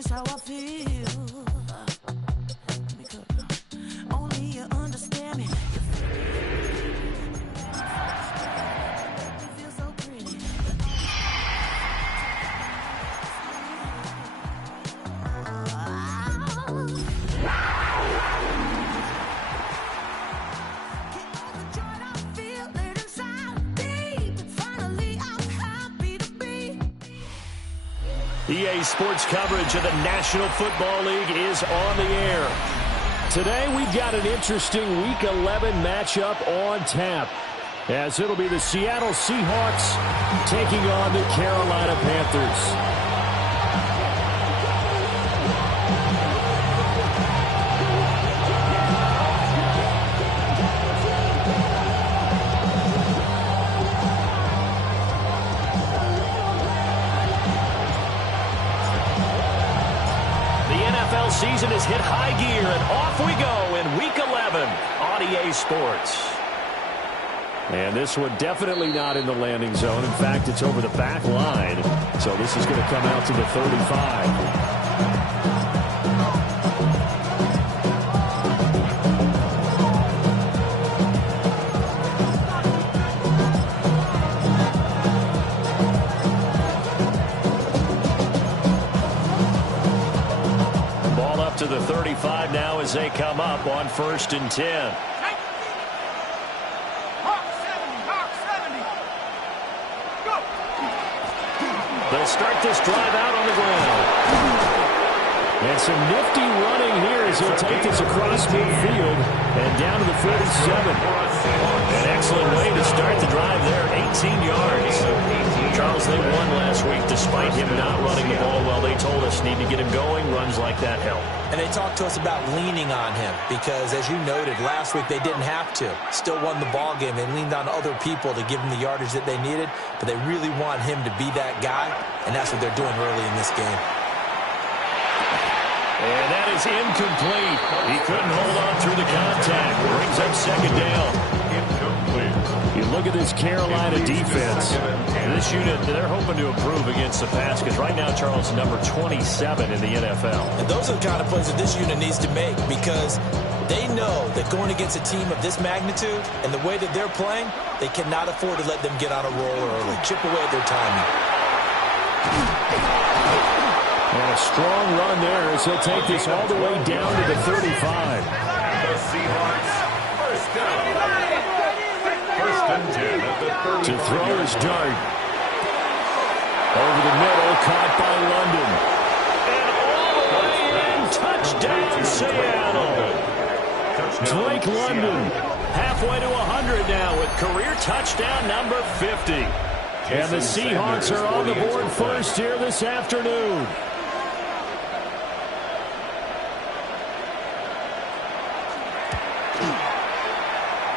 change how I feel. Only you understand me. You feel so pretty. EA Sports coverage of the National Football League is on the air. Today we've got an interesting Week 11 matchup on tap, as it'll be the Seattle Seahawks taking on the Carolina Panthers. Season has hit high gear, and off we go in Week 11 on EA Sports. And this one definitely not in the landing zone. In fact, it's over the back line. So this is going to come out to the 35. To the 35 now as they come up on 1st and 10. They'll start this drive out on the ground. And some nifty running here as he'll take this across midfield and down to the 47. An excellent way to start the drive there, 18 yards. Charles, they won last week despite him not running the ball well. They told us need to get him going. Runs like that help. And they talked to us about leaning on him because, as you noted, last week they didn't have to. Still won the ball game. They leaned on other people to give them the yardage that they needed, but they really want him to be that guy, and that's what they're doing early in this game. And that is incomplete. He couldn't hold on through the contact. Brings up 2nd down. You look at this Carolina defense. This unit, they're hoping to improve against the pass because right now, Charles, number 27 in the NFL. And those are the kind of plays that this unit needs to make because they know that going against a team of this magnitude and the way that they're playing, they cannot afford to let them get on a roll early. Chip away at their timing. And a strong run there as he'll take this all the way down to the 35. The Seahawks, first down. 1st and 10 at the 35. To throw his dart. Over the middle, caught by London. And all the way in, touchdown Seattle. Drake London, halfway to 100 now with career touchdown number 50. And the Seahawks are on the board first here this afternoon.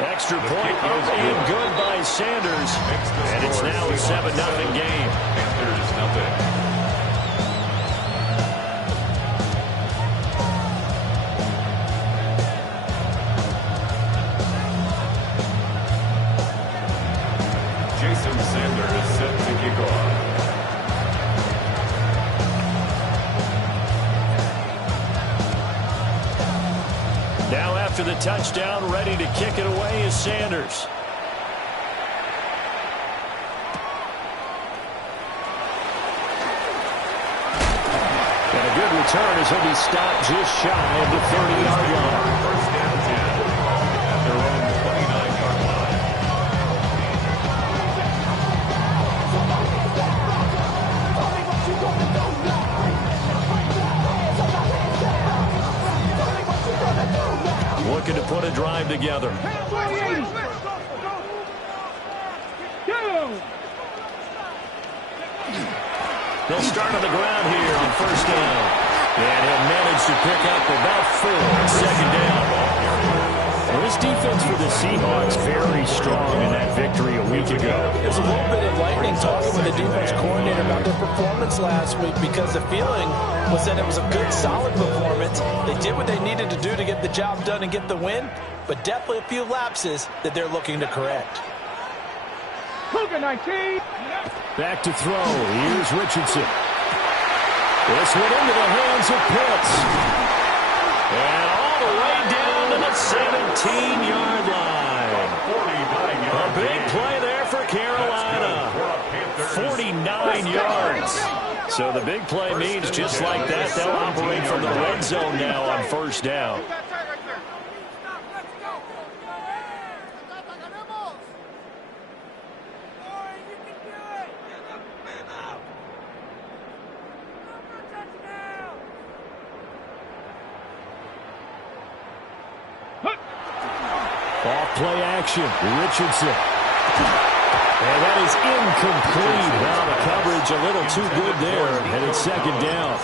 Extra point up and good by Sanders. And it's now a 7-0 game. Panthers nothing. Jason Sanders set to kick off. Now after the touchdown, ready to kick it away is Sanders. And a good return as he'll be stopped just shy of the 30-yard line. 1st and 10 at their own 29-yard line. Looking to put a drive together. They'll start on the ground here on 1st down. And he'll manage to pick up about 4 on 2nd down. Well, this defense for the Seahawks very strong in that victory a week ago. There's a little bit of lightning talking with the defense coordinator about their performance last week because the feeling was that it was a good, solid performance. They did what they needed to do to get the job done and get the win, but definitely a few lapses that they're looking to correct. Back to throw. Here's Richardson. This one into the hands of Pitts. And all the way down to the 17-yard line. A big play there for Carolina. 49 yards. So the big play means just like that, they'll operate from the red zone now on first down. Off-play action, Richardson. And that is incomplete. Now the coverage a little too good there, and it's second down.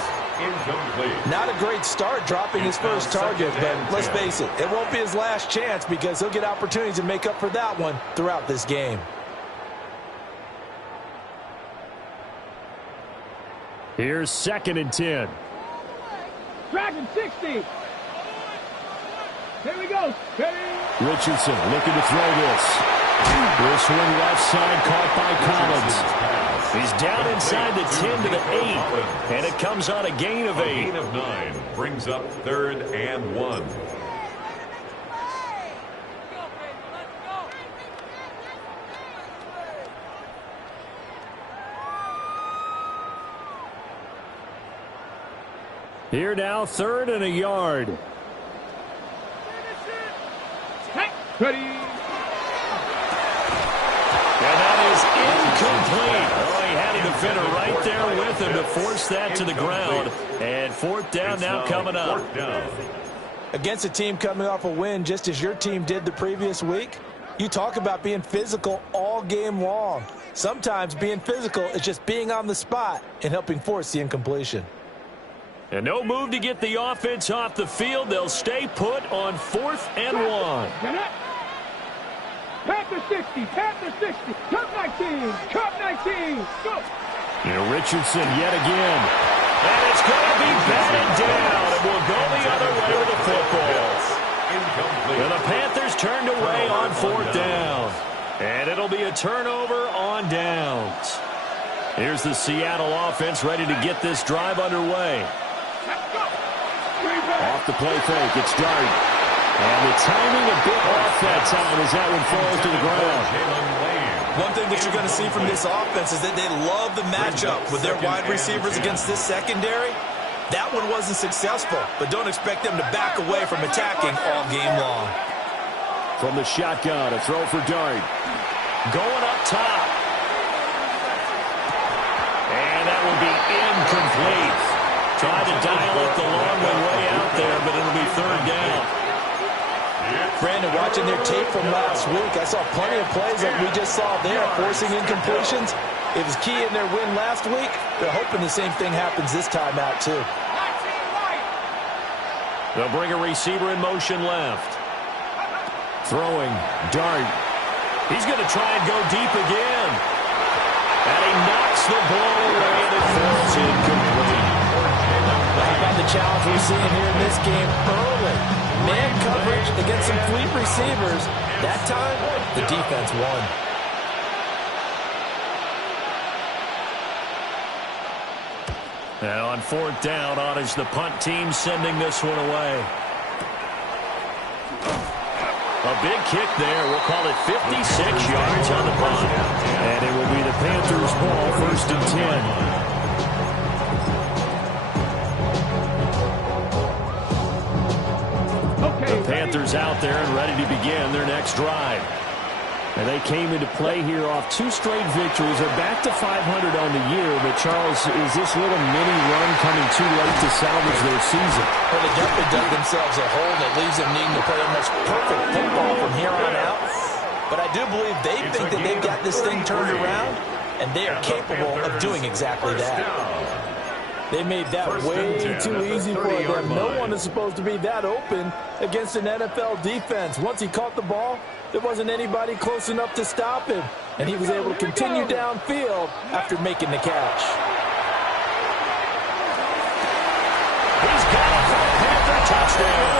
Not a great start dropping his first target, but let's face it, it won't be his last chance because he'll get opportunities to make up for that one throughout this game. Here's 2nd and 10. Dragon 60. Here we go. Richardson looking to throw this. This one left side caught by Collins. He's down inside the 10 to the 8. And it comes on a gain of 8. A gain of 9 brings up 3rd and 1. Here now, 3rd and a yard. Ready. And that is incomplete. Oh, he had a defender right there with him to force that to the ground. And 4th down now coming up. Against a team coming off a win just as your team did the previous week, you talk about being physical all game long. Sometimes being physical is just being on the spot and helping force the incompletion. And no move to get the offense off the field. They'll stay put on 4th and 1. Panther 60, Panther 60, Cup 19, Cup 19, go! And Richardson yet again. And it's going to be batted down. It will go the other way with the football. And the Panthers turned away on 4th down. And it'll be a turnover on downs. Here's the Seattle offense ready to get this drive underway. Off the play fake, it's Dart. And the timing a bit off that time as that one falls to the ground. One thing that you're going to see from this offense is that they love the matchup with their wide receivers against this secondary. That one wasn't successful, but don't expect them to back away from attacking all game long. From the shotgun, a throw for Dart. Going up top. And that will be incomplete. Tried to dial up the long way out there, but it'll be 3rd down. Brandon, watching their tape from last week, I saw plenty of plays like we just saw there, forcing incompletions. It was key in their win last week. They're hoping the same thing happens this time out, too. They'll bring a receiver in motion left. Throwing, Dart. He's going to try and go deep again. And he knocks the ball away, and it falls incomplete. How about the challenge we're seeing here in this game early? Man coverage against some fleet receivers. That time, the defense won. Now on 4th down, on is the punt team sending this one away. A big kick there. We'll call it 56 yards on the punt. And it will be the Panthers' ball, 1st and 10. The Panthers out there and ready to begin their next drive. And they came into play here off 2 straight victories. They're back to 500 on the year. But, Charles, is this little mini run coming too late to salvage their season? Well, they definitely dug themselves a hole that leaves them needing to play almost perfect football from here on out. But I do believe they think that they've got this thing turned around, and they are capable of doing exactly that. They made that way too easy for them. No one is supposed to be that open against an NFL defense. Once he caught the ball, there wasn't anybody close enough to stop him, and he was able to continue downfield after making the catch. He's got it for a Panther touchdown.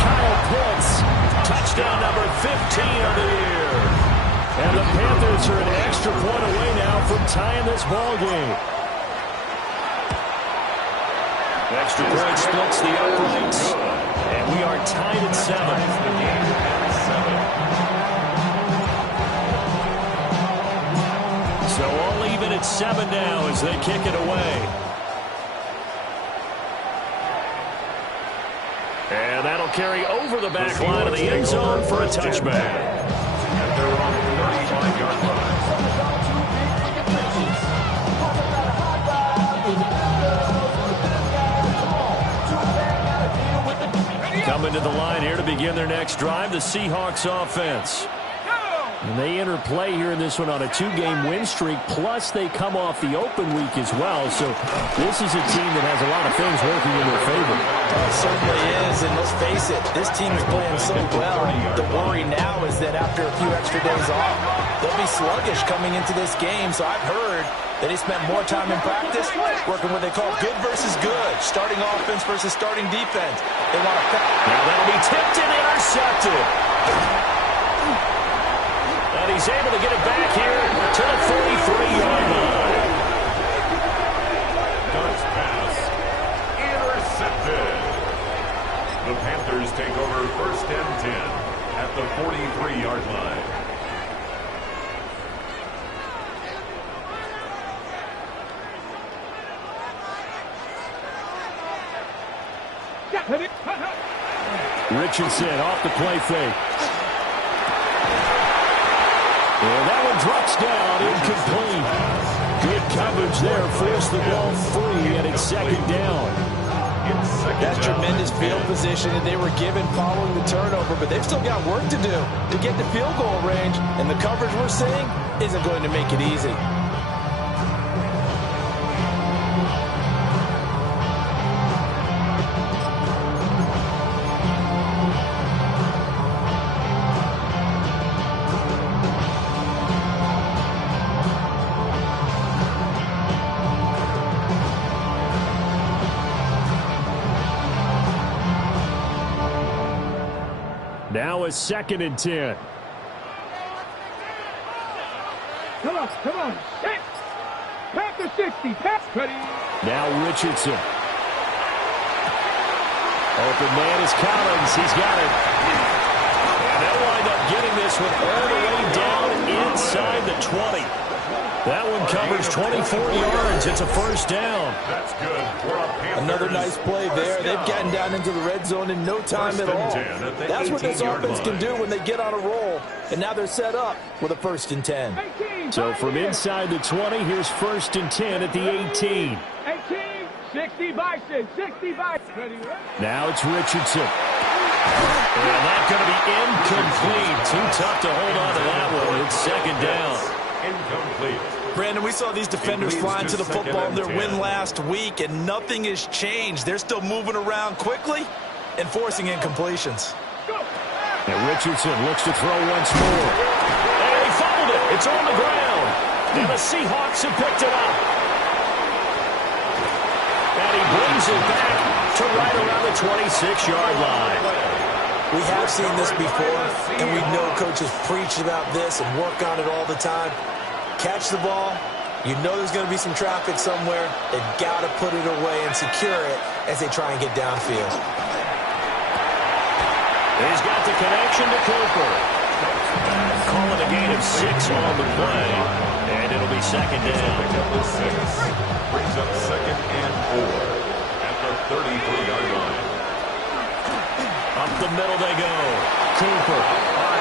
Kyle Pitts, touchdown number 15 of the year. And the Panthers are an extra point away now from tying this ball game. extra point splits the uprights. And we are tied at 7. So all even at 7 now as they kick it away. And that'll carry over the back line of the end zone for a touchback. And they're on the 35-yard line. Coming to the line here to begin their next drive, the Seahawks offense. And they interplay here in this one on a 2-game win streak, plus they come off the open week as well. So this is a team that has a lot of things working in their favor. It certainly is, and let's face it, this team is playing so well. The worry now is that after a few extra days off, they'll be sluggish coming into this game. So I've heard that they spent more time in practice working what they call good versus good, starting offense versus starting defense. They want to. Now that'll be tipped and intercepted. And he's able to get it back here to the 43-yard line. Does pass. Intercepted. The Panthers take over 1st and 10 at the 43-yard line. Richardson off the play fake. And that one drops down, incomplete. Good coverage there, forced the ball free, and it's 2nd down. That's tremendous field position that they were given following the turnover, but they've still got work to do to get to field goal range, and the coverage we're seeing isn't going to make it easy. Now a 2nd and 10. Come on. Hit. Panther 60. Pass. Ready. Now Richardson. Open man is Collins. He's got it. And they'll wind up getting this one all the way down inside the 20. That one covers 24 yards. It's a 1st down. That's good. Another nice play there. They've gotten down into the red zone in no time at all. That's what this offense can do when they get on a roll. And now they're set up with a 1st and 10. So from inside the 20, here's 1st and 10 at the 18. 60 Bison. 60 Bison. Ready. Now it's Richardson. And that's going to be incomplete. Too tough to hold on to that one. It's 2nd down. Incomplete. Brandon, we saw these defenders flying to the football in their win last week, and nothing has changed. They're still moving around quickly and forcing incompletions. And Richardson looks to throw once more. And he fumbled it. It's on the ground. And the Seahawks have picked it up. And he brings it back to right around the 26-yard line. We have seen this before, and we know coaches preach about this and work on it all the time. Catch the ball. You know there's going to be some traffic somewhere. They've got to put it away and secure it as they try and get downfield. He's got the connection to Cooper. Calling a gain of 6 on the play. And it'll be 2nd down. Brings up 2nd and 4 at the 33-yard line. Up the middle they go. Cooper.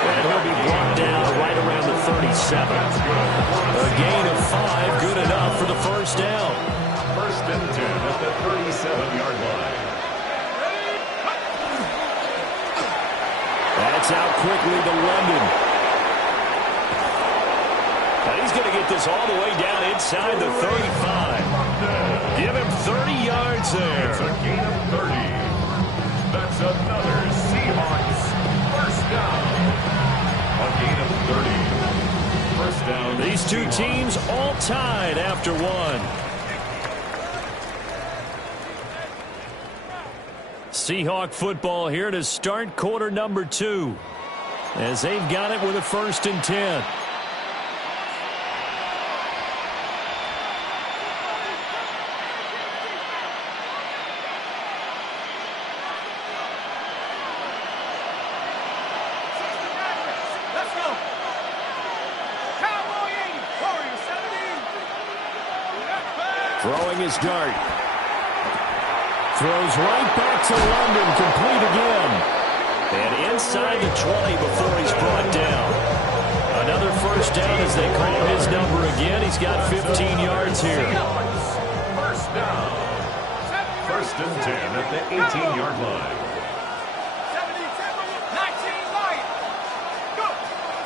And he'll be brought down right around the 37. A gain of 5, good enough for the 1st down. 1st and 10 at the 37-yard line. That's out quickly to London. And he's going to get this all the way down inside the 35. Give him 30 yards there. It's a gain of 30. That's another Seahawks 1st down. A gain of 30. 1st down. These two teams all tied after one. Seahawk football here to start quarter number 2. As they've got it with a 1st and 10. Throwing his dart. Throws right back to London, complete again. And inside the 20 before he's brought down. Another first down as they call his number again. He's got 15 yards here. First down. First and 10 at the 18-yard line.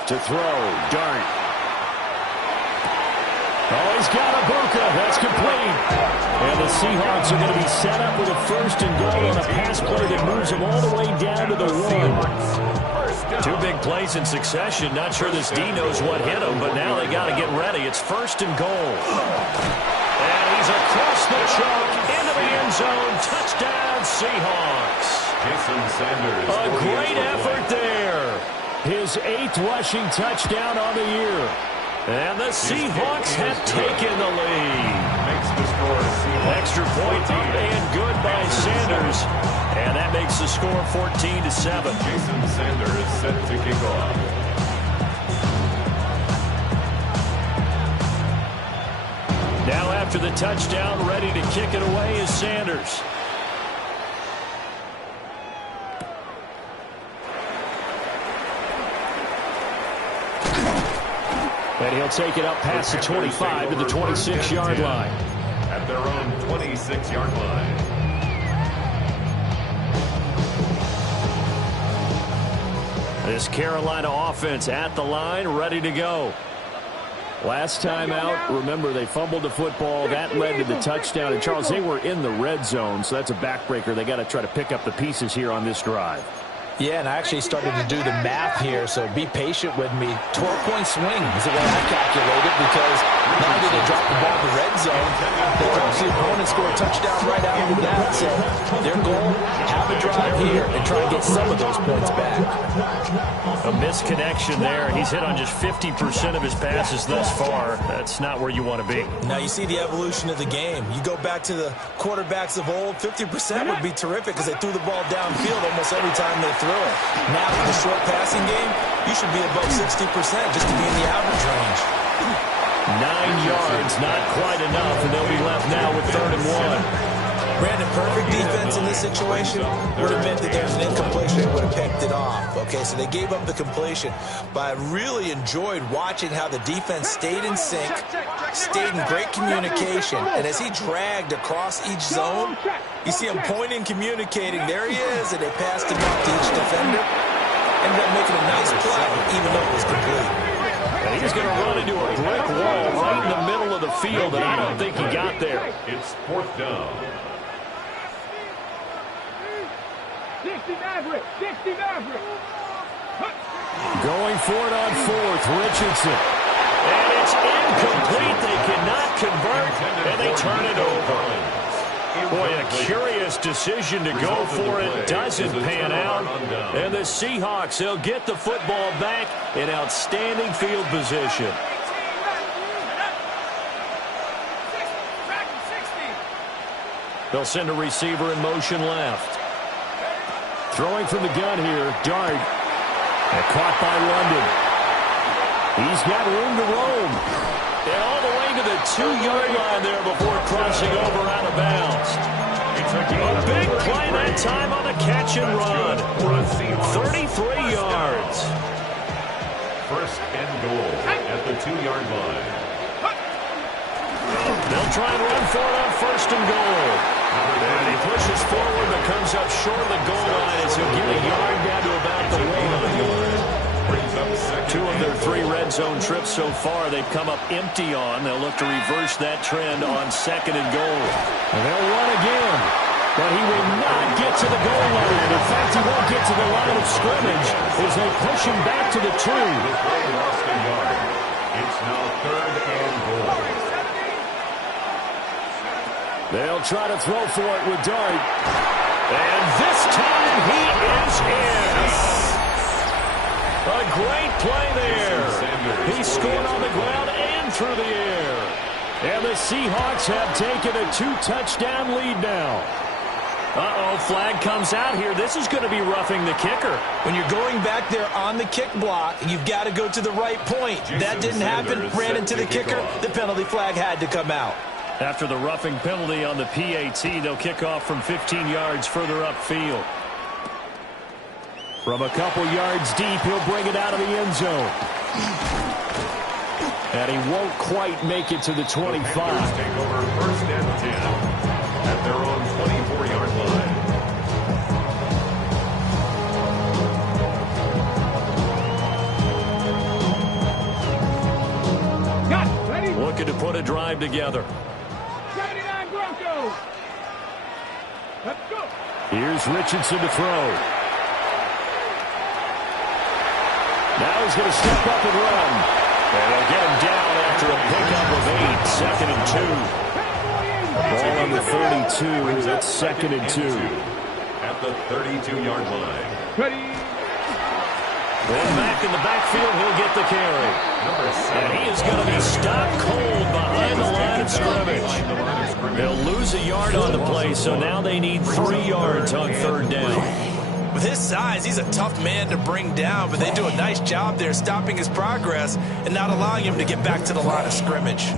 To throw, dart. Oh, he's got a Ibuka. That's complete. And the Seahawks are going to be set up with a first and goal on a pass play that moves them all the way down to the 1. Two big plays in succession. Not sure this D knows what hit him, but now they got to get ready. It's first and goal. And he's across the chalk into the end zone. Touchdown, Seahawks. Jason Sanders. A great effort there. His 8th rushing touchdown on the year. And the Seahawks have taken the lead. Makes the score Extra point up and good by Sanders. And that makes the score 14-7. Jason Sanders set to kick off. Now after the touchdown, ready to kick it away is Sanders. And he'll take it up past the 25 to the 26-yard line. At their own 26-yard line. This Carolina offense at the line, ready to go. Last time out, remember, they fumbled the football. That led to the touchdown. And, Charles, they were in the red zone, so that's a backbreaker. They got to try to pick up the pieces here on this drive. Yeah, and I actually started to do the math here, so be patient with me. 12-point swing is the way I calculated, because not only did they drop the ball in the red zone, they forced the opponent to score a touchdown right out of that. So their goal, have a drive here and try and get some of those points back. A misconnection there. He's hit on just 50% of his passes thus far. That's not where you want to be. Now you see the evolution of the game. You go back to the quarterbacks of old, 50% would be terrific because they threw the ball downfield almost every time they threw it. Now with the short passing game, you should be above 60% just to be in the average range. 9 yards, not quite enough, and they'll be left now with 3rd and 1. Brandon, perfect defense in this situation would have meant that there's an incompletion and would have picked it off. Okay, so they gave up the completion. But I really enjoyed watching how the defense stayed in sync, stayed in great communication, and as he dragged across each zone, you see him pointing, communicating. There he is, and they passed him off to each defender. Ended up making a nice play, even though it was complete. And he's going to run into a brick wall right in the middle of the field, and I don't think he got there. It's 4th down. 60 Maverick! 60 Maverick! Going for it on 4th, Richardson. And it's incomplete. They cannot convert, and they turn it over. Boy, a curious decision to go for it. Doesn't pan out. And the Seahawks, they'll get the football back in outstanding field position. They'll send a receiver in motion left. Throwing from the gun here, Dart. And caught by London. He's got room to roam. And all the way to the 2-yard line there before crossing over out of bounds. A big play that time on the catch and run. 33 yards. First and goal at the 2-yard line. They'll try and run for it on 1st and goal. And he pushes forward but comes up short of the goal line as he'll get a yard down to about the 1. 2 of their 3 red zone trips so far they've come up empty on. They'll look to reverse that trend on 2nd and goal. And they'll run again. But he will not get to the goal line. In fact, he won't get to the line of scrimmage as they push him back to the 2. It's now 3rd and goal. They'll try to throw for it with Dart. And this time he is in. A great play there. He scored on the ground and through the air. And the Seahawks have taken a 2-touchdown lead now. Uh-oh, flag comes out here. This is going to be roughing the kicker. When you're going back there on the kick block, you've got to go to the right point. That didn't happen. Ran into the kicker. The penalty flag had to come out. After the roughing penalty on the PAT, they'll kick off from 15 yards further upfield. From a couple yards deep, he'll bring it out of the end zone. And he won't quite make it to the 25. The Panthers take over 1st and 10 at their own 24-yard line. Looking to put a drive together. 79 Broncos. Let's go. Here's Richardson to throw. Now he's going to step up and run. And they'll get him down after a pickup of 8. 2nd and 2. Ball on the 32. It's 2nd and 2. At the 32-yard line. Ready. Well, back in the backfield, he'll get the carry. And he is going to be stopped cold behind the line of scrimmage. They'll lose a yard on the play, so now they need 3 yards on 3rd down. With his size, he's a tough man to bring down, but they do a nice job there stopping his progress and not allowing him to get back to the line of scrimmage.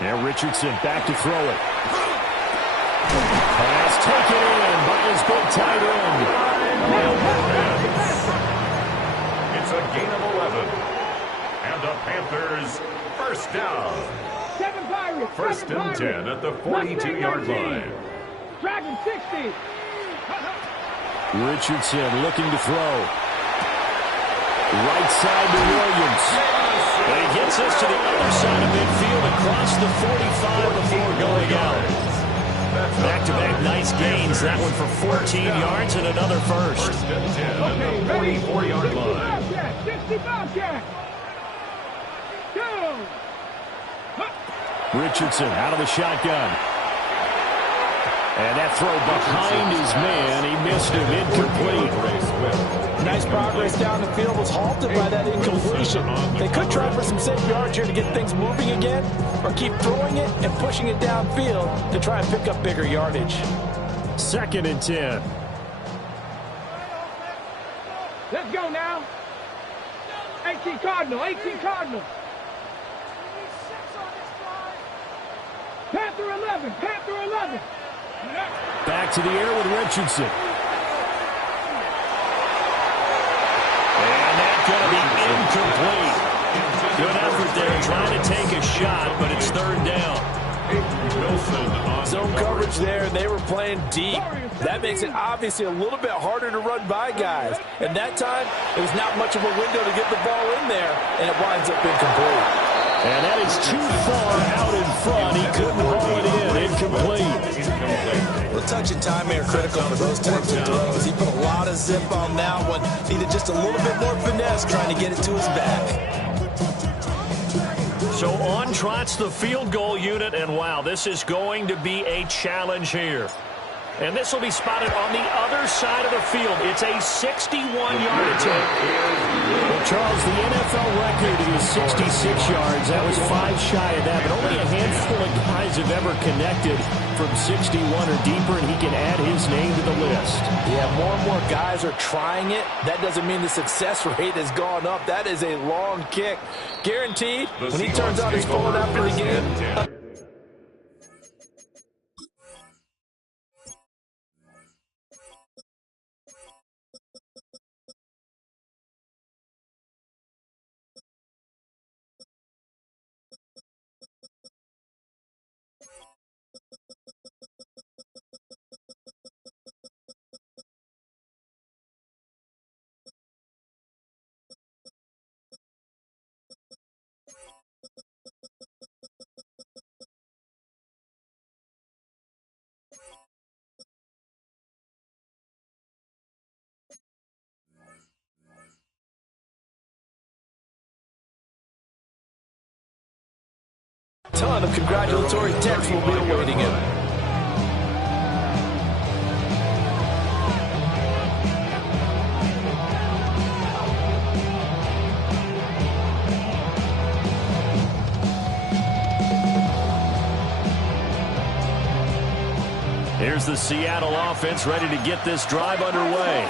Now Richardson back to throw it. Pass taken in by his big tight end. It's a gain of 11. And the Panthers 1st down. 7 Pirates. 1st and 10 at the 42-yard line. Dragon 60. Richardson looking to throw. Right side to Williams. And he gets us to the other side of midfield across the 45 before going out. Back-to-back nice gains. That one for 14 yards and another first. 1st and 10 at the 44-yard line. 65 Jack. Go. Richardson out of the shotgun. And that throw behind his man. He missed him. Incomplete. Nice progress down the field was halted by that incompletion. They could try for some safe yards here to get things moving again, or keep throwing it and pushing it downfield to try and pick up bigger yardage. 2nd and 10. Let's go now. 18 Cardinal. 18 Cardinal. Panther 11. Panther 11. Back to the air with Richardson. And that's going to be incomplete. Good effort there trying to take a shot, but it's 3rd down. Zone coverage there, and they were playing deep. That makes it obviously a little bit harder to run by guys. And that time, it was not much of a window to get the ball in there, and it winds up incomplete. And that is too far out in front. He couldn't haul it in. Incomplete. Well, touch and time are critical for those types of throws. He put a lot of zip on that one. Needed just a little bit more finesse trying to get it to his back. So on trots the field goal unit, and wow, this is going to be a challenge here. And this will be spotted on the other side of the field. It's a 61-yard attempt. Well, Charles, the NFL record is 66 yards. That was 5 shy of that, but only a handful of guys have ever connected from 61 or deeper, and he can add his name to the list. Yeah, more and more guys are trying it. That doesn't mean the success rate has gone up. That is a long kick. Guaranteed, when he turns out his phone after the game. Ton of congratulatory texts will be awaiting him. Here's the Seattle offense ready to get this drive underway.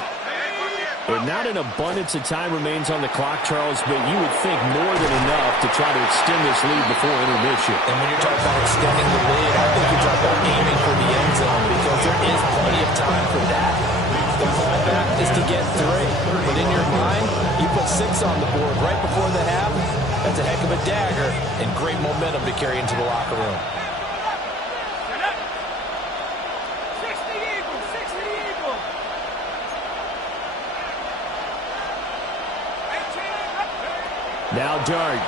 And not an abundance of time remains on the clock, Charles, but you would think more than enough to try to extend this lead before intermission. And when you're talking about extending the lead, I think you're talking about aiming for the end zone because there is plenty of time for that. The fallback is to get 3. But in your mind, you put 6 on the board right before the half. That's a heck of a dagger and great momentum to carry into the locker room. Now Dart.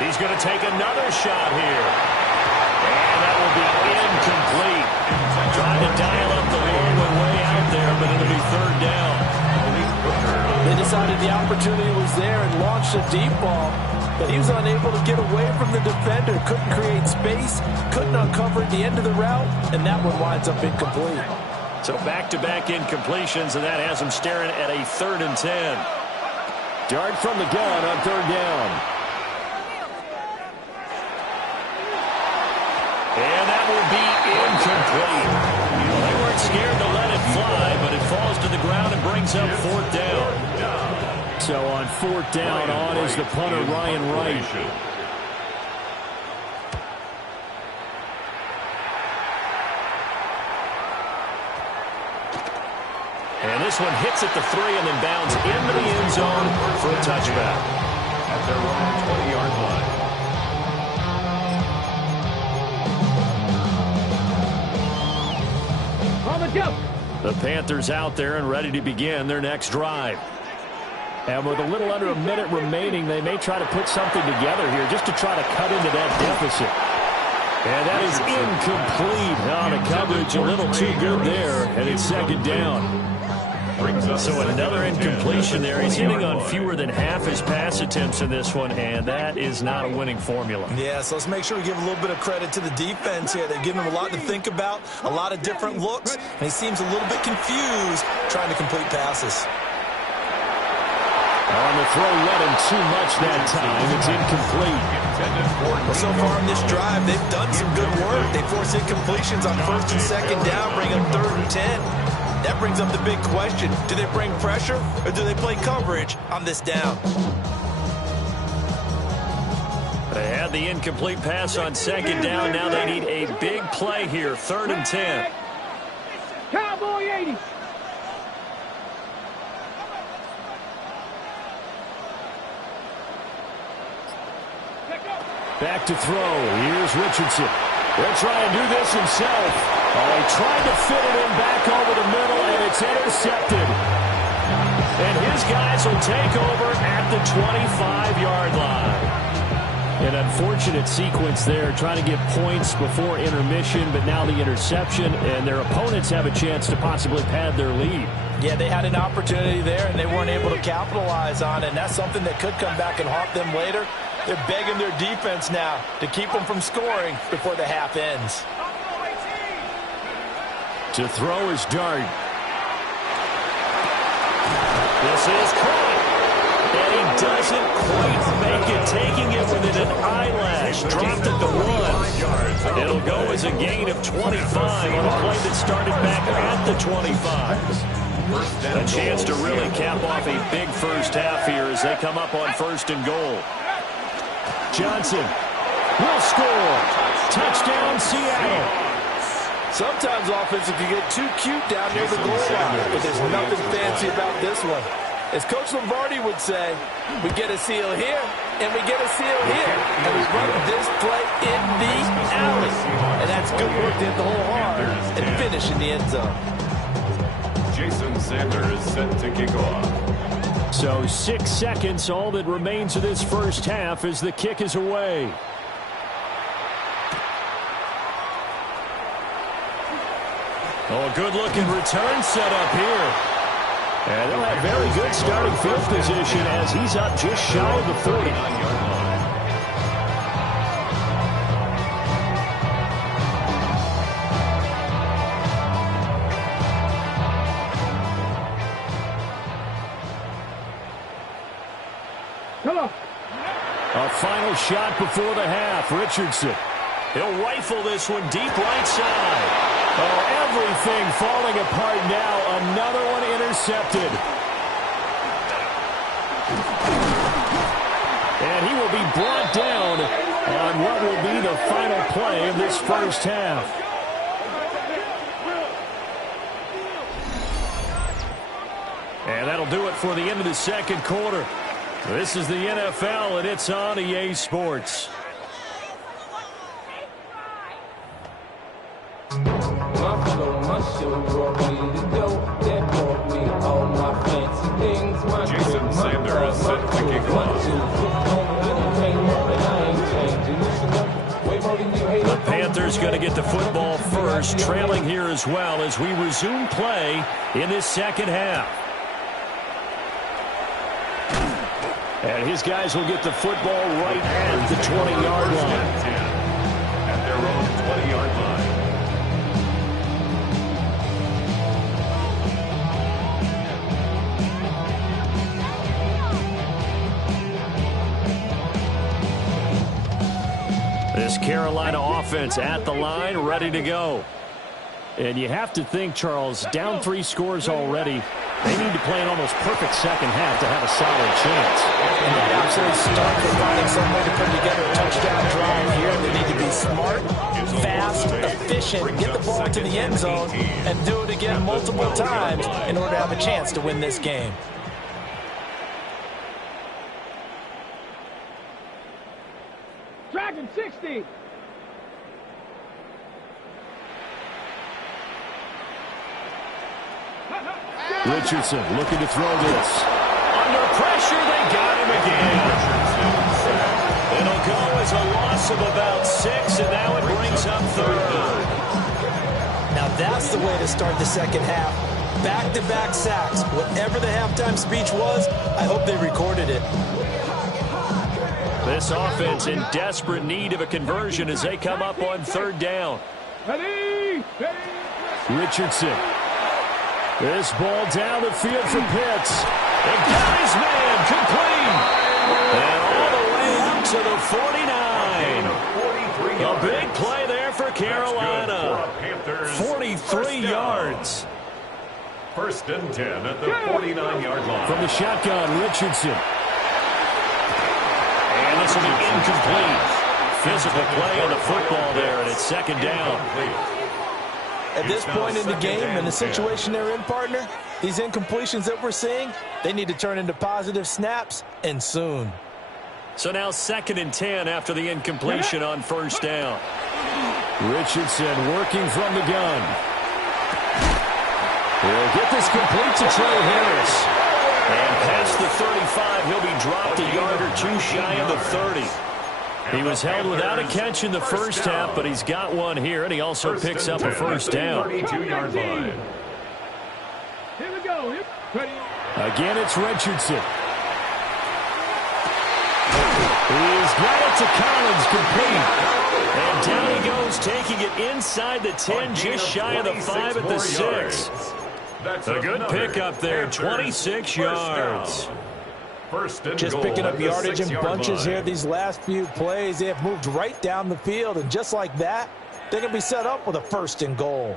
He's going to take another shot here. And that will be incomplete. Trying to dial up the long one way out there, but it'll be 3rd down. They decided the opportunity was there and launched a deep ball, but he was unable to get away from the defender. Couldn't create space, couldn't uncover the end of the route, and that one winds up incomplete. So back-to-back incompletions, and that has him staring at a 3rd and 10. Dart from the gun on 3rd down. And that will be incomplete. Well, they weren't scared to let it fly, but it falls to the ground and brings up 4th down. So on 4th down, on is the punter, Ryan Wright. And this one hits at the 3 and then bounds into the end zone for a touchback. At their own 20-yard line. On the jump. The Panthers out there and ready to begin their next drive. And with a little under a minute remaining, they may try to put something together here just to try to cut into that deficit. And that is incomplete. Oh, the coverage a little too good there, and it's 2nd down. So another incompletion there. He's hitting on fewer than half his pass attempts in this one, and that is not a winning formula. Yeah, so let's make sure we give a little bit of credit to the defense here. They've given him a lot to think about, a lot of different looks, and he seems a little bit confused trying to complete passes. On the throw, let him too much that time. It's incomplete. Well, so far in this drive, they've done some good work. They force incompletions on 1st and 2nd down, bring up 3rd and 10. That brings up the big question. Do they bring pressure or do they play coverage on this down? They had the incomplete pass on 2nd down. Now they need a big play here. 3rd and 10. Cowboy 80. Back to throw. Here's Richardson. He'll try and do this himself. Oh, he tried to fit it in back over the middle, and it's intercepted. And his guys will take over at the 25-yard line. An unfortunate sequence there, trying to get points before intermission, but now the interception, and their opponents have a chance to possibly pad their lead. Yeah, they had an opportunity there, and they weren't able to capitalize on it, and that's something that could come back and haunt them later. They're begging their defense now to keep them from scoring before the half ends. To throw is Dart. This is caught. And he doesn't quite make it, taking it within an eyelash. Dropped at the 1. It'll go as a gain of 25 on a play that started back at the 25. A chance to really cap off a big first half here as they come up on 1st and goal. Johnson will score. Touchdown, Seattle. Sometimes offenses can get too cute down near the goal line, but there's nothing fancy about this one. As Coach Lombardi would say, we get a seal here, and we get a seal here, and we run this play in the alley. And that's good work to hit the hole hard and finish in the end zone. Jason Sanders set to kick off. So 6 seconds, all that remains of this first half as the kick is away. Oh, a good-looking return set up here. And they'll have very good starting field position as he's up just shy of the 30. Come on. A final shot before the half. Richardson He'll rifle this one deep right side. Oh, everything falling apart now. Another one intercepted. And he will be brought down on what will be the final play of this first half. And that'll do it for the end of the second quarter. This is the NFL, and it's on EA Sports. Jason Sanders set to kick off. The Panthers going to get the football first, trailing here as well as we resume play in this second half. And his guys will get the football right at the 20-yard line. At their own 20-yard line. This Carolina offense at the line, ready to go. And you have to think, Charles, down 3 scores already. They need to play an almost perfect second half to have a solid chance. And that absolutely starts with finding some way to put together a touchdown drive here. They need to be smart, fast, efficient, get the ball to the end zone, and do it again multiple times in order to have a chance to win this game. Dragon 60. Richardson looking to throw this. Under pressure, they got him again. It'll go as a loss of about 6, and now it brings up third. Now that's the way to start the second half. Back-to-back sacks. Whatever the halftime speech was, I hope they recorded it. This offense in desperate need of a conversion as they come up on third down. Ready? Richardson. This ball down the field for Pitts. And got his man complete. And all the way out to the 49. A big play there for Carolina. 43 yards. First and 10 at the 49-yard line. From the shotgun, Richardson. And this will be incomplete. Physical play on the football there, and it's second down. At this point in the game, and the situation they're in, partner, these incompletions that we're seeing, they need to turn into positive snaps, and soon. So now second and 10 after the incompletion on first down. Richardson working from the gun. He'll get this complete to Trey Harris. And past the 35, he'll be dropped a yard or 2 shy of the 30. He was held without a catch in the first half, but he's got one here, and he also picks up a first down. 32-yard line. Here we go. Ready? Again, it's Richardson. He's got it to Collins, complete. And down he goes, taking it inside the 10, just shy of the 5 at the 6. A good pickup there, 26 yards. Just picking up yardage in bunches here these last few plays. They have moved right down the field, and just like that, they're going to be set up with a first and goal.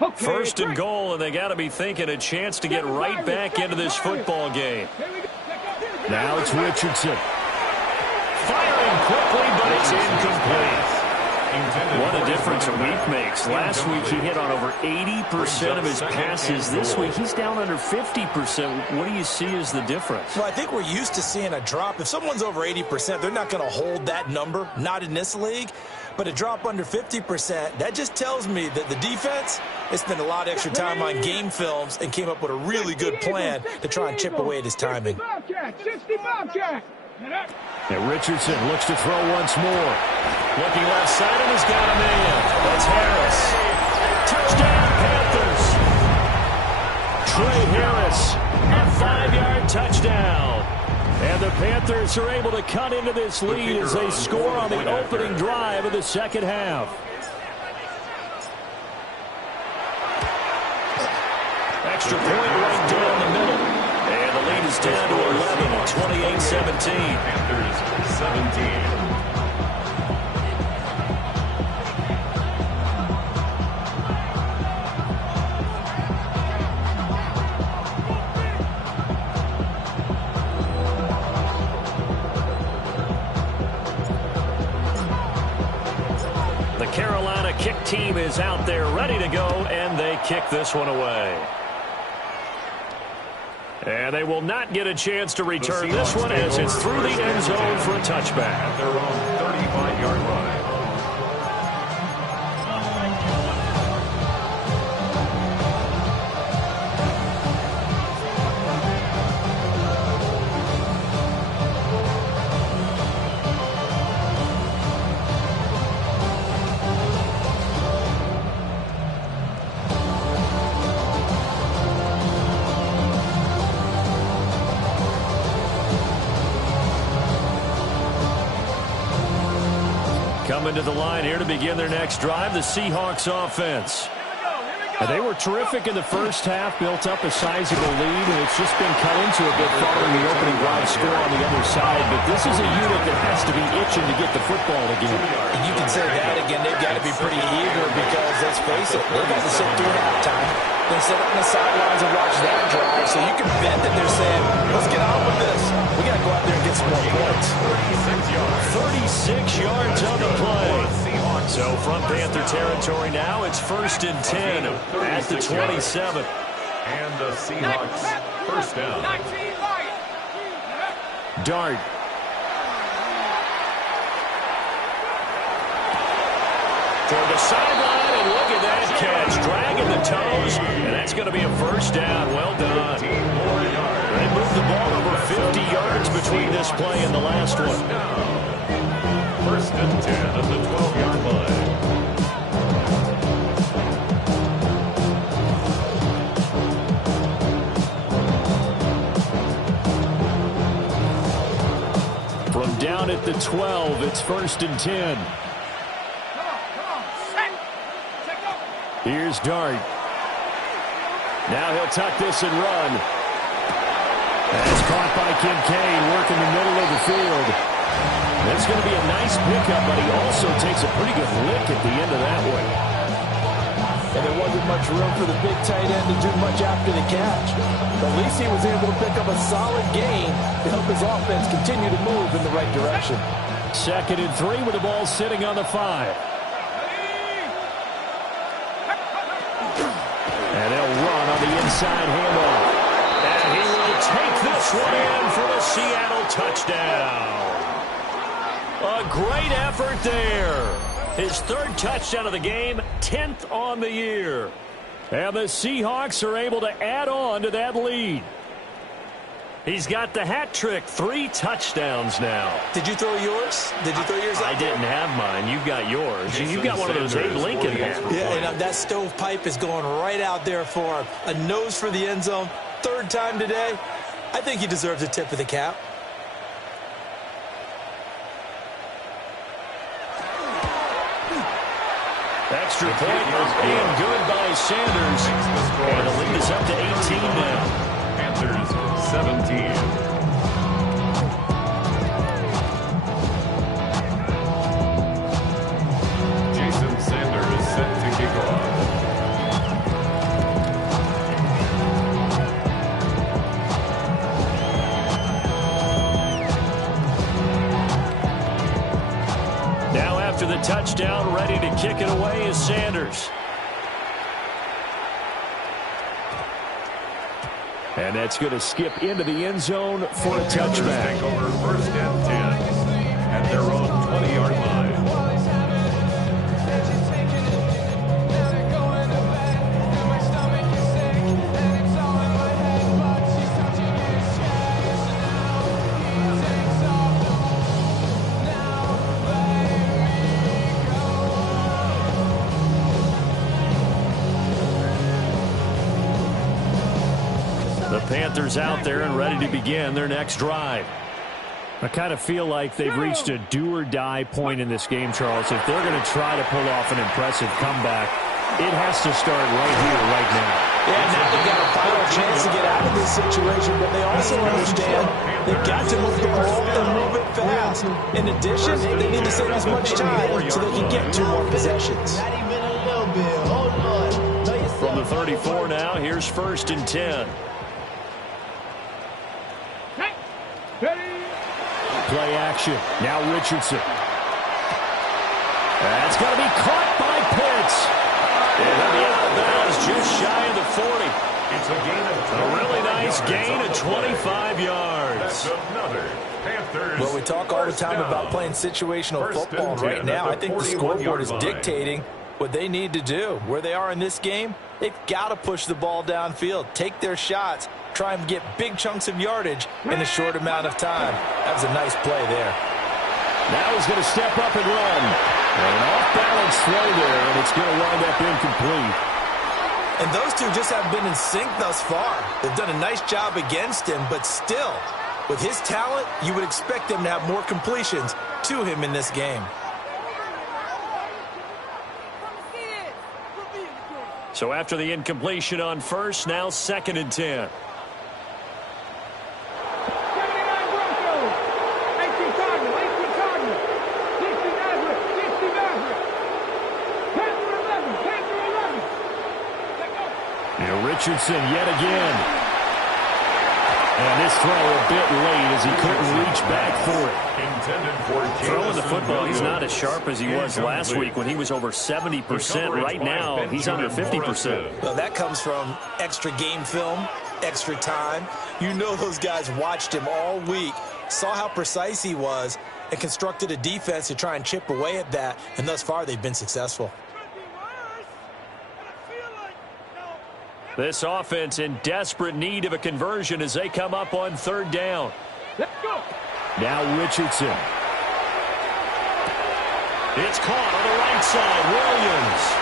Okay, First and goal, and they got to be thinking a chance to get right back into this football game. Now it's Richardson. Firing quickly, but it's incomplete. What a difference a week makes. Last week he hit on over 80% of his passes. This week he's down under 50%. What do you see as the difference? Well, I think we're used to seeing a drop. If someone's over 80%, they're not going to hold that number, not in this league. But a drop under 50%, that just tells me that the defense has spent a lot of extra time on game films and came up with a really good plan to try and chip away at his timing. 60 Bobcat. And Richardson looks to throw once more. Looking left side, and he's got a man. That's Harris. Touchdown, Panthers. Trey Harris, a 5-yard touchdown. And the Panthers are able to cut into this lead as they score on the opening drive of the second half. Extra point right down the middle. the lead is down to 11 at 28-17. Panthers 17. Carolina kick team is out there ready to go, and they kick this one away. And they will not get a chance to return this one as it's through the end zone for a touchback. At their own 35-yard line. Coming to the line here to begin their next drive, the Seahawks offense. They were terrific in the first half, built up a sizable lead, and it's just been cut into a bit following the opening drive score on the other side. But this is a unit that has to be itching to get the football again. And you can say that again. They've got to be pretty eager because, let's face it, they've got to sit through halftime. They sit on the sidelines and watch that drive. So you can bet that they're saying, let's get on with this. We got to go out there and get some more points. 36 yards on the play. So from Panther territory now, it's 1st and 10 at the 27. And the Seahawks first down. Dart. Toward the sideline, and look at that catch. Dragging the toes, and that's going to be a first down. Well done. They moved the ball over 50 yards between this play and the last one. 1st and 10 at the 12-yard line. From down at the 12, it's 1st and 10. Here's Dart. Now he'll tuck this and run. That's caught by Kincaid, working the middle of the field. That's going to be a nice pickup, but he also takes a pretty good lick at the end of that one. And there wasn't much room for the big tight end to do much after the catch. But at least he was able to pick up a solid gain to help his offense continue to move in the right direction. 2nd and 3 with the ball sitting on the 5. And they'll run on the inside handoff. And he will take this one in for a Seattle touchdown. A great effort there. His 3rd touchdown of the game, 10th on the year. And the Seahawks are able to add on to that lead. He's got the hat trick, 3 touchdowns now. Did you throw yours? Did you throw yours out I there? didn't have mine. You've got yours. You've got one of those Abe Lincoln hats. Yeah, and that stovepipe is going right out there for him. A nose for the end zone. 3rd time today. I think he deserves a tip of the cap. Extra point is being good by Sanders. And the lead is up to 18 now. Panthers 17. Jason Sanders set to kick off. Now after the touchdown, ready to kick it away is Sanders. And that's going to skip into the end zone for a touchback. Take over 1st and 10 at their own 20-yard line. Panthers out there and ready to begin their next drive. I kind of feel like they've reached a do-or-die point in this game, Charles. If they're going to try to pull off an impressive comeback, it has to start right here, right now. Yeah, now they've got a final chance to get out of this situation, but they also understand they've got to move the ball and move it fast. In addition, they need to save as much time so they can get 2 more possessions. Not even a little bit. Oh, Lord. From the 34 now, here's 1st and 10. Play action. Now Richardson. That's going to be caught by Pitts. It'll be out of bounds just shy of the 40. It's a gain of A really nice gain of 25 yards. That's another Panthers. Well, we talk all the time about playing situational football. Right now, I think the scoreboard is dictating what they need to do. Where they are in this game, they've got to push the ball downfield, take their shots, try and get big chunks of yardage in a short amount of time. That was a nice play there. Now he's going to step up and run. And an off-balance throw there, and it's going to wind up incomplete. And those two just haven't been in sync thus far. They've done a nice job against him, but still, with his talent, you would expect them to have more completions to him in this game. So after the incompletion on 1st, now 2nd and 10. Richardson yet again. And this throw a bit late as he couldn't reach back for it. Throwing the football, he's not as sharp as he was last week when he was over 70%. Right now, he's under 50%. Well, that comes from extra game film, extra time. You know those guys watched him all week, saw how precise he was, and constructed a defense to try and chip away at that. And thus far, they've been successful. This offense in desperate need of a conversion as they come up on 3rd down. Let's go. Now Richardson. It's caught on the right side. Williams.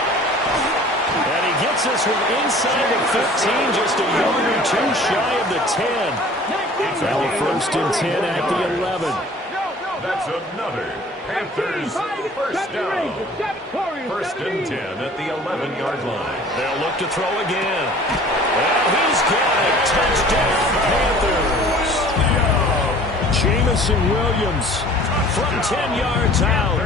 And he gets this one inside the 15, just a yard or 2 shy of the 10. Now 1st and 10 at the 11. That's another Panthers 1st down. 1st and 10 at the 11-yard line. They'll look to throw again. And he's got it. Touchdown, Panthers. Jamison Williams from 10 yards out.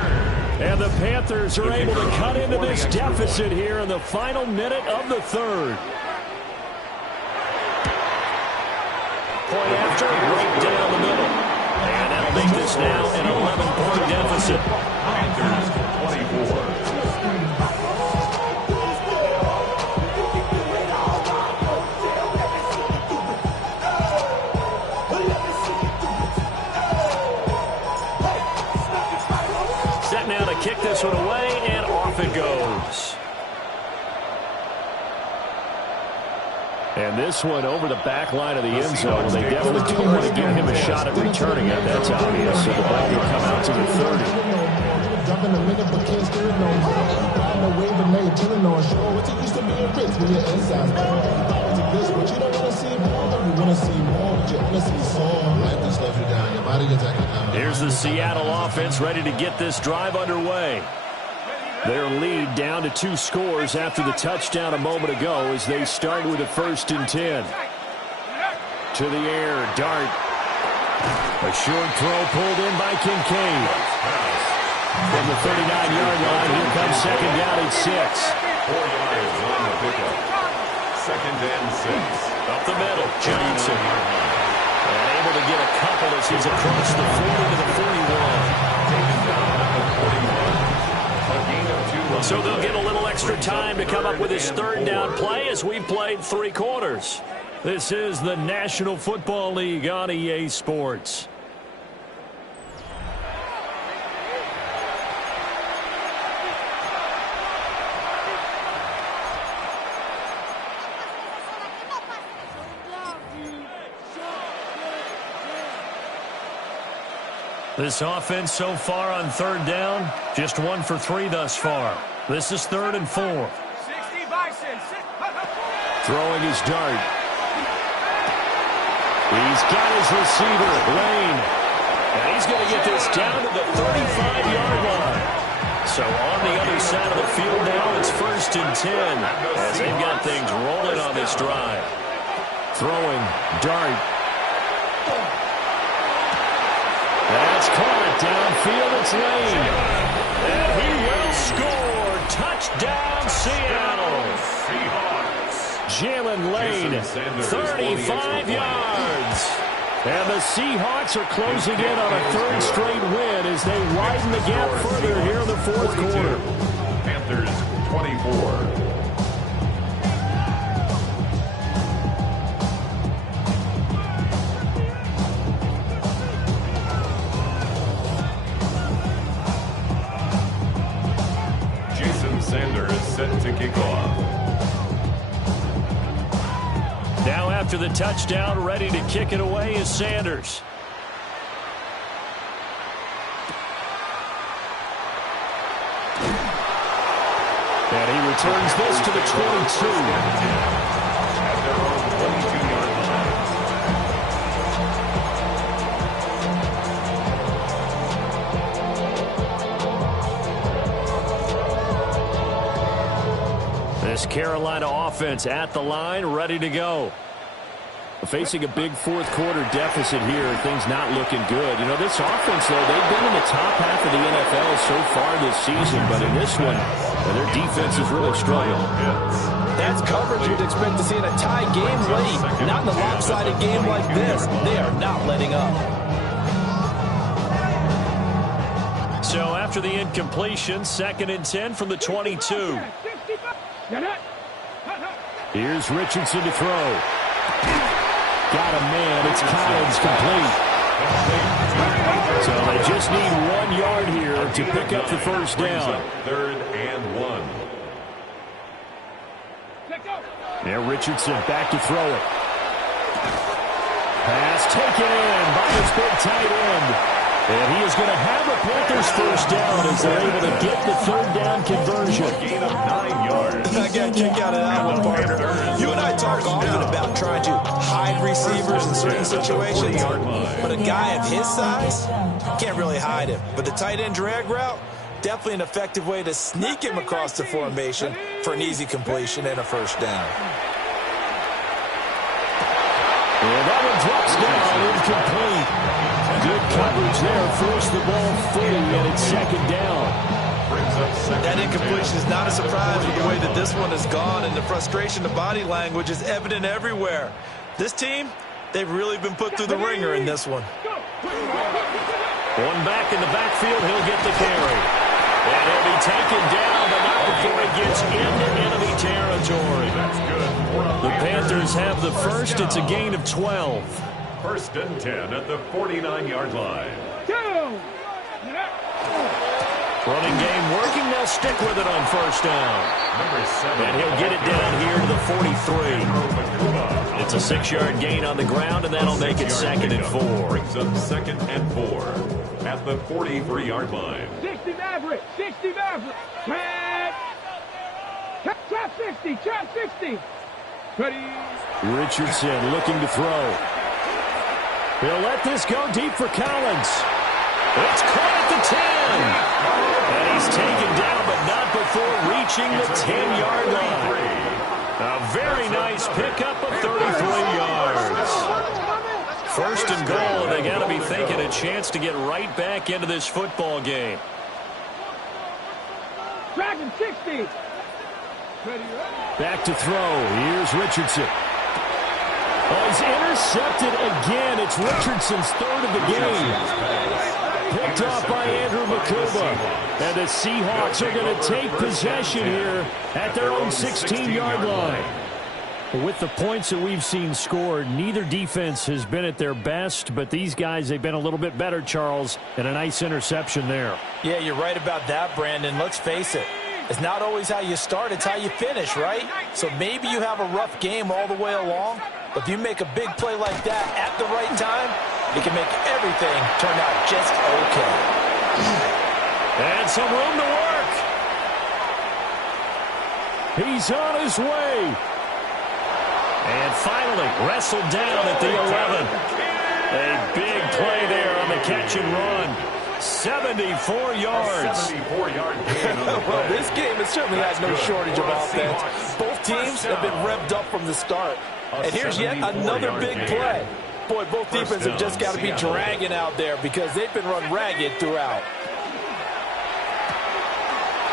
And the Panthers are able to cut into this deficit here in the final minute of the 3rd. Point after, right down the middle. And that'll make this now an 11-point deficit. Panthers 24. Set now to kick this one away, and off it goes. And this one over the back line of the end zone. They definitely don't want to give him a shot at returning it. That's obvious. So the ball will come out to the 30. Here's the Seattle offense ready to get this drive underway. Their lead down to 2 scores after the touchdown a moment ago as they start with a 1st and 10. To the air, Dart. A short throw pulled in by Kincaid. From the 39-yard line, here comes 2nd down at 6. 4 yards on the pickup. 2nd and 6. Up the middle, Johnson. And able to get a couple as he's across the 40 to the 41. Taken down at the 41. So they'll get a little extra time to come up with his 3rd down play as we've played 3 quarters. This is the National Football League on EA Sports. This offense so far on 3rd down, just 1 for 3 thus far. This is 3rd and 4. 60 Bison. Throwing his Dart. He's got his receiver, Lane. And he's going to get this down to the 35-yard line. So on the other side of the field now, it's 1st and 10 as they've got things rolling on this drive. Throwing, dart. That's caught. Downfield, it's Lane. And he will score. Touchdown, Seattle. Jalen Lane, 35 yards. And the Seahawks are closing in on a third straight win as they widen the gap further here in the fourth quarter. Panthers 24. Sanders set to kick off. Now after the touchdown, ready to kick it away is Sanders. And he returns this to the 22. At their own 22-yard line. This Carolina offense at the line, ready to go. Facing a big fourth quarter deficit here, things not looking good. You know, this offense, though, they've been in the top half of the NFL so far this season, but in this one, their defense is really struggling. That's coverage you'd expect to see in a tie game late. Not in a lopsided game like this. They are not letting up. So after the incompletion, 2nd and 10 from the 22. Here's Richardson to throw. Got a man. It's Collins complete. So they just need 1 yard here to pick up the first down. 3rd and 1. There, Richardson back to throw it. Pass taken in by his big tight end. And he is going to have a Panthers first down as they're able to get the 3rd down conversion. Gain of 9 yards. I got a kick out of that one, partner. You and I talk often about trying to hide receivers in certain situations, but a guy of his size can't really hide him. But the tight end drag route, definitely an effective way to sneak him across the formation for an easy completion and a first down. And that one drops down, incomplete. Good coverage there, forced the ball free, and it's 2nd down. That incompletion is not a surprise with the way that this one has gone, and the frustration, the body language is evident everywhere. This team, they've really been put through the ringer in this one. One back in the backfield, he'll get the carry. And he'll be taken down, but not before he gets into enemy territory. That's good. The Panthers have the first. It's a gain of 12. 1st and 10 at the 49-yard line. Running game working. They'll stick with it on first down. Number 7. And he'll get it down here to the 43. It's a 6-yard gain on the ground, and that'll make it 2nd and 4. Brings up 2nd and 4 at the 43-yard line. 60 Maverick, 60 Maverick. Trap 60, trap 60. Ready. Richardson looking to throw. He'll let this go deep for Collins. It's caught at the 10. And he's taken down, but not before reaching the 10-yard line. A very nice pickup of 33 yards. First and goal, and they got to be thinking a chance to get right back into this football game. Dragon 60. Back to throw. Here's Richardson. Oh, he's intercepted again. It's Richardson's 3rd of the game. Picked off by Andrew Makuba. And the Seahawks are going to take possession here at their own 16-yard line. With the points that we've seen scored, neither defense has been at their best, but these guys, they've been a little bit better, Charles, and a nice interception there. Yeah, you're right about that, Brandon. Let's face it. It's not always how you start, it's how you finish, right? So maybe you have a rough game all the way along, but if you make a big play like that at the right time, it can make everything turn out just okay. And some room to work. He's on his way. And finally, wrestled down at the 11. A big play there on the catch and run. 74 yards. 74-yard gain on the play. Well, this game has certainly had no shortage of offense. Both teams have been revved up from the start. And here's yet another big play. Boy, both defenses have just got to be dragging out there because they've been run ragged throughout.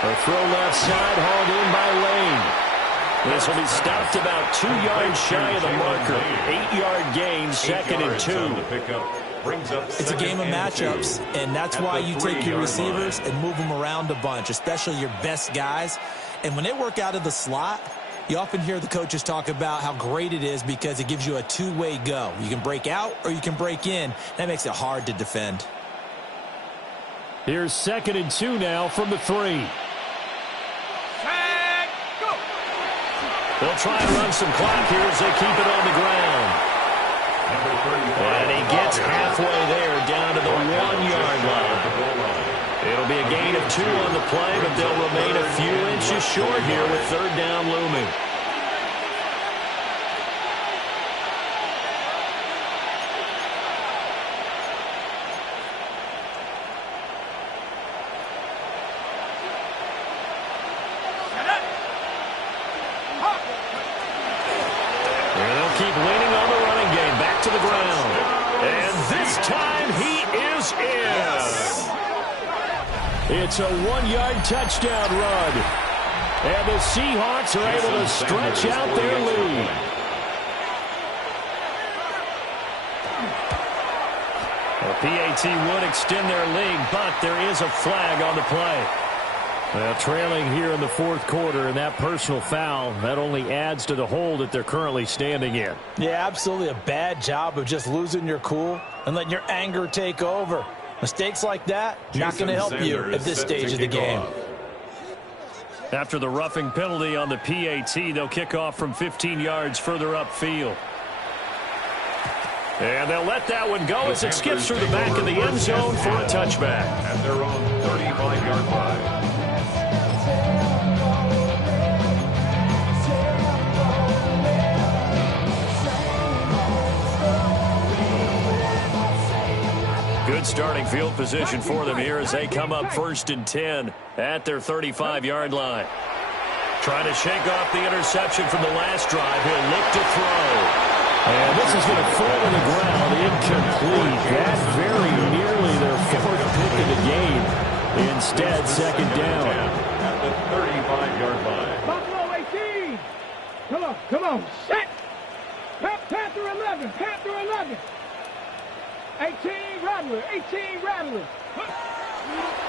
A throw left side, hauled in by Lane. This will be stopped about 2 yards shy of the marker. 8-yard gain, 2nd and 2. It's a game of matchups, and that's why you take your receivers and move them around a bunch, especially your best guys. And when they work out of the slot, you often hear the coaches talk about how great it is because it gives you a two-way go. You can break out or you can break in. That makes it hard to defend. Here's 2nd and 2 now from the 3. They'll try and run some clock here as they keep it on the ground. And he gets halfway there down to the 1-yard line. It'll be a gain of 2 on the play, but they'll remain a few inches short here with 3rd down looming. Keep leaning on the running game. Back to the ground. And this time he is in. It's a 1-yard touchdown run. And the Seahawks are able to stretch out their lead. The PAT would extend their lead, but there is a flag on the play. Well, trailing here in the 4th quarter, and that personal foul, that only adds to the hole that they're currently standing in. Yeah, absolutely a bad job of just losing your cool and letting your anger take over. Mistakes like that, not going to help you at this stage of the game. After the roughing penalty on the PAT, they'll kick off from 15 yards further upfield. And they'll let that one go as it skips through the back of the end zone for a touchback. At their own 35-yard line. Good starting field position for them here as they come up 1st and 10 at their 35-yard line. Trying to shake off the interception from the last drive. He'll look to throw. And this is going to fall to the ground. Incomplete. That very nearly their 4th pick of the game. Instead, 2nd down. At the 35-yard line. Buffalo 18. Come on. Set. Panther 11. Panther 11. 18 Rattler.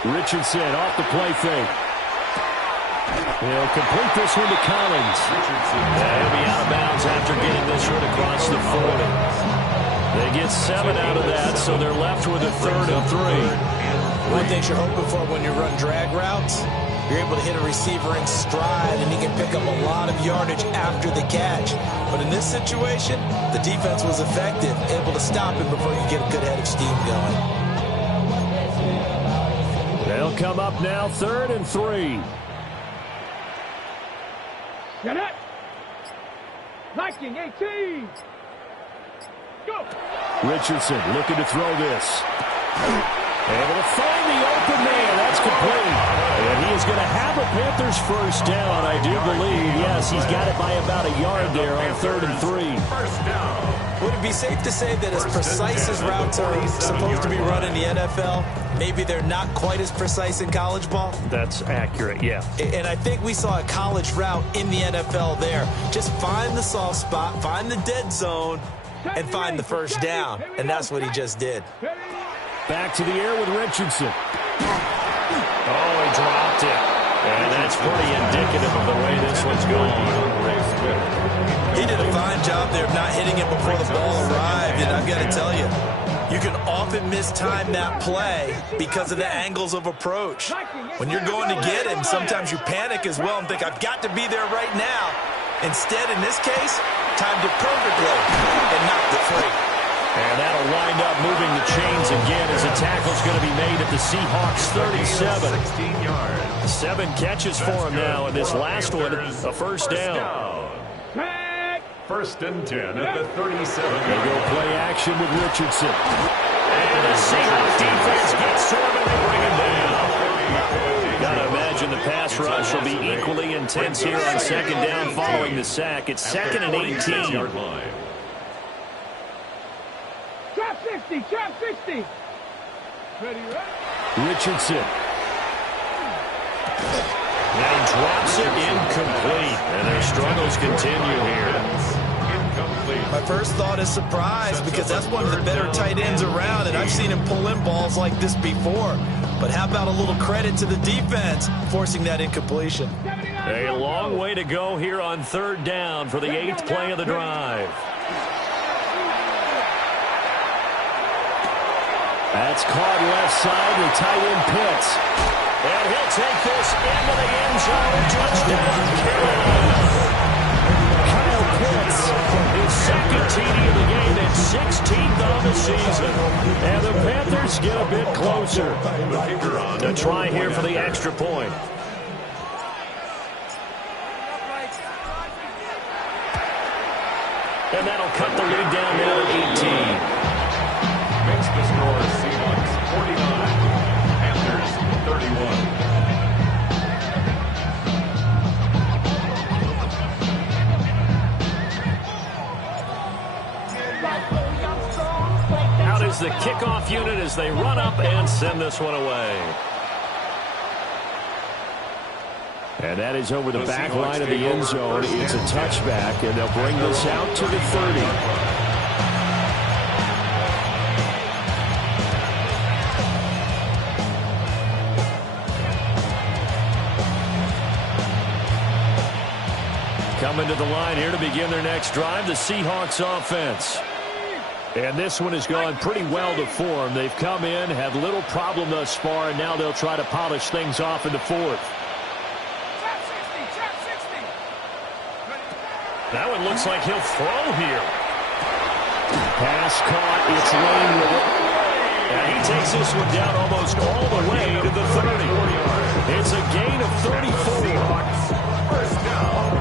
Richardson off the play fake. He'll complete this one to Collins. He'll be out of bounds after getting this one across the 40. They get 7 out of that, so they're left with a 3rd and 3. One thing you're hoping for when you run drag routes, you're able to hit a receiver in stride, and he can pick up a lot of yardage after the catch. But in this situation, the defense was effective, able to stop him before you get a good head of steam going. They'll come up now 3rd and 3. Get it. Viking 18. Go. Richardson looking to throw this. Able to find the open man. That's complete. And he is going to have a Panthers 1st down, I do believe. Yes, he's got it by about a yard there on 3rd and 3. 1st down. Would it be safe to say that as precise as routes are supposed to be run in the NFL, maybe they're not quite as precise in college ball? That's accurate, yeah. And I think we saw a college route in the NFL there. Just find the soft spot, find the dead zone, and find the 1st down. And that's what he just did. Back to the air with Richardson. Oh, he dropped it. And that's pretty indicative of the way this one's going. He did a fine job there of not hitting it before the ball arrived. And I've got to tell you, you can often mistime that play because of the angles of approach. When you're going to get him, sometimes you panic as well and think, I've got to be there right now. Instead, in this case, timed it perfectly and knocked it free. And that'll wind up moving the chains again as a tackle's going to be made at the Seahawks 37. 16 yards. 7 catches for him now, and this last one, a 1st down. 1st and 10 at the 37. They go play action with Richardson. And the Seahawks defense gets to him and they bring him down. Got to imagine imagine the pass rush will be equally intense here on second down following the sack. It's second and 18. Trap 60, trap 60. Ready, ready. Richardson. Now he drops it incomplete. And their struggles continue here. My first thought is surprise because that's one of the better tight ends around, and I've seen him pull in balls like this before. But how about a little credit to the defense forcing that incompletion? A long way to go here on third down for the 8th play of the drive. That's caught left side with tight end Pitts. And he'll take this into the end zone. Touchdown, Carolina. Kyle Pitts, his second TD of the game and 16th on the season. And the Panthers get a bit closer. A try here for the extra point. And that'll cut the lead down now to 18. Makes the score Seahawks 49, Panthers 31. Out is the kickoff unit as they run up and send this one away. And that is over the back line of the end zone. It's a touchback, and they'll bring this out to the 30. Coming to the line here to begin their next drive, the Seahawks offense. And this one has gone pretty well to form. They've come in, had little problem thus far, and now they'll try to polish things off in the fourth. That one looks like he'll throw here. Pass caught. It's Lane with it. And he takes this one down almost all the way to the 30. It's a gain of 34. First down.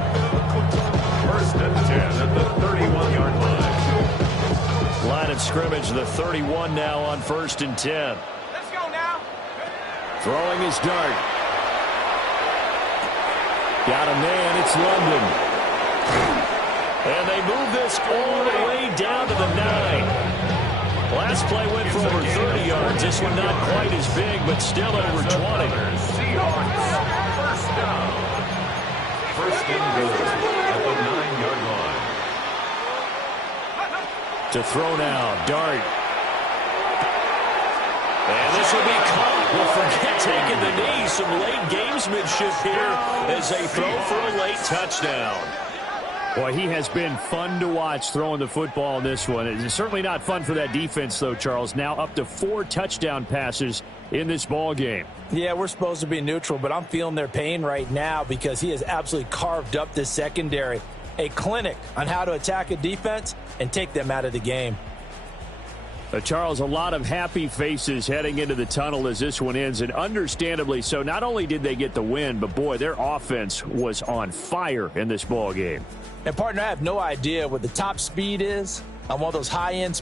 First and 10 at the 31-yard line. Line of scrimmage, the 31 now on first and 10. Let's go now. Throwing his dart. Got a man. It's London. And they move this all the way down to the 9. Last play went for over 30 yards. This one not quite as big, but still over 20. Seahawks, first down. First and goal at the 9-yard line. To throw now, Dart. And this will be caught. Well, forget taking the knee. Some late gamesmanship here as they throw for a late touchdown. Boy, he has been fun to watch throwing the football in this one. It's certainly not fun for that defense, though, Charles. Now up to 4 touchdown passes in this ball game. Yeah, we're supposed to be neutral, but I'm feeling their pain right now because he has absolutely carved up this secondary. A clinic on how to attack a defense and take them out of the game. Charles, a lot of happy faces heading into the tunnel as this one ends, and understandably so. Not only did they get the win, but, boy, their offense was on fire in this ball game. And, partner, I have no idea what the top speed is on one of those high-end